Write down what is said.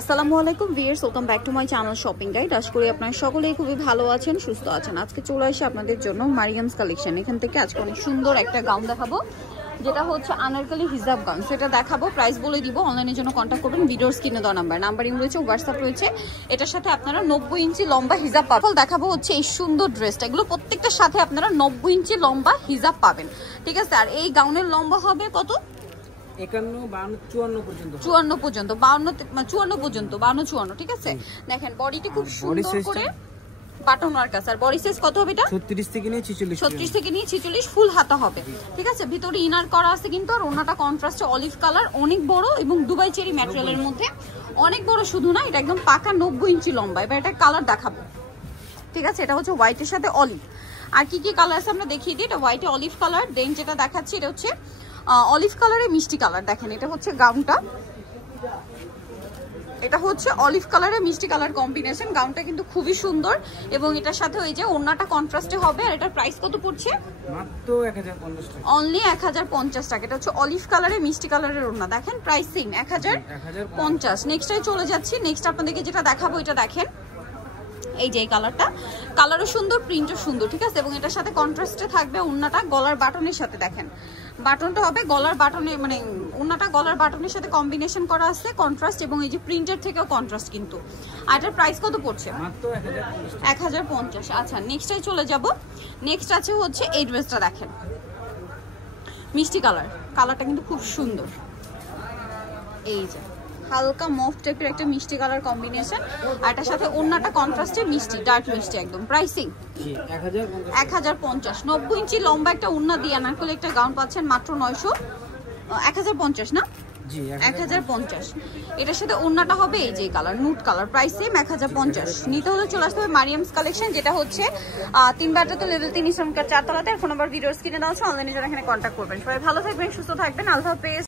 আসসালামু আলাইকুম viewers, welcome back to my channel shopping guide. আশা করি আপনারা সকলেই খুবই ভালো আছেন, সুস্থ আছেন। আজকে চলে আসি আপনাদের জন্য মারিয়ামস কালেকশন। এখান থেকে আজকে অনেক সুন্দর একটা গাউন দেখাবো, যেটা হচ্ছে আনারকলি হিজাব গাউন। সেটা দেখাবো, প্রাইস বলে দিব। অনলাইনের জন্য কন্ট্যাক্ট করবেন, ভিডিওর স্ক্রিনে দেওয়া নাম্বারিং রয়েছে, হোয়াটসঅ্যাপ রয়েছে। এটার সাথে আপনারা 90 ইঞ্চি লম্বা হিজাব পাবেন। দেখাবো হচ্ছে এই সুন্দর ড্রেসটা, এগুলো প্রত্যেকটার সাথে আপনারা 90 ইঞ্চি লম্বা হিজাব পাবেন, ঠিক আছে। আর এই গাউনের লম্বা হবে কত? 51, 52, 54 পর্যন্ত, 52 পর্যন্ত, 52, ঠিক আছে। দেখেন বডিটি খুব সুন্দর করে বাটন ওয়ার্ক আছে। আর বডি সাইজ কত হবে এটা? 36 থেকে নিয়ে 46, 36 থেকে নিয়ে 46 ফুল হাতা হবে, ঠিক আছে। ভিতরে ইনার করা আছে কিন্তু। আর ওনাটা কন্ট্রাস্টে অলিভ কালার, অনেক বড় এবং দুবাই চেরি ম্যাটেরিয়ালের মধ্যে, অনেক বড় শুধু না, এটা একদম পাকা 90 ইঞ্চি লম্বা। এবার এটা কালার দেখাবো, ঠিক আছে। এটা হচ্ছে হোয়াইটের সাথে অলিভ। আর কি কি কালার আছে আমরা দেখিয়ে দিই। এটা হোয়াইটে অলিভ কালার, দেন যেটা দেখাচ্ছি এটা হচ্ছে অলিভ কালারে মিষ্টি কালার। দেখেন এটা হচ্ছে গাউনটা, এটা হচ্ছে অলিভ কালারে মিষ্টি কালার কম্বিনেশন। গাউনটা কিন্তু খুবই সুন্দর এবং এটার সাথে ওই যে ওড়নাটা কন্ট্রাস্টে হবে। আর এটার প্রাইস কত পড়ছে? মাত্র 1050 টাকা, অনলি 1050 টাকা। এটা হচ্ছে অলিভ কালারে মিষ্টি কালারের ওড়না। দেখেন প্রাইস সেম 1050। নেক্সটে চলে যাচ্ছি। নেক্সট আপনাদেরকে যেটা দেখাবো এটা দেখেন, এই যে এই কালারটা, কালারও সুন্দর, প্রিন্টও সুন্দর, ঠিক আছে। এবং এটার সাথে কন্ট্রাস্টে থাকবে ওড়নাটা গলার বাটনের সাথে। দেখেন বাটনটা হবে গলার বাটনে, মানে ওড়নাটা গলার বাটনের সাথে কম্বিনেশন করা আছে, কন্ট্রাস্ট। এবং এই যে প্রিন্টের থেকেও কন্ট্রাস্ট কিন্তু। আর এটার প্রাইস কত পড়ছে? মাত্র 1050। আচ্ছা নেক্সটে চলে যাব। নেক্সট আছে হচ্ছে এই ড্রেসটা দেখেন, মিষ্টি কালার। কালারটা কিন্তু খুব সুন্দর, এই যে হালকা মফ টাইপের একটা মিষ্টি কালার কম্বিনেশন। আর এটার সাথে ওড়নাটা কন্ট্রাস্টে মিষ্টি, ডার্ক মিষ্টি একদম। প্রাইসিং 1050। 90 ইঞ্চি লম্বা একটা ওড়না দিয়ে আনারকলি একটা গাউন পাচ্ছেন মাত্র 1050 না? জি 1050। এটার সাথে ওড়নাটা হবে এই যে কালার, নুট কালার। Price same 1050। নিতে হলে চলে আসতে হবে মারিয়ামস কালেকশন, যেটা হচ্ছে 3 বাটা তো লেভেল 3 ইসলামকার 4 তলাতে। ফোন নাম্বার ভিডিওর স্ক্রিনে দেওয়া আছে। অনলাইনে যারা এখানে কন্ট্যাক্ট করবেন। সবাই ভালো থাকবেন, সুস্থ থাকবেন। আল্লাহ হাফেজ।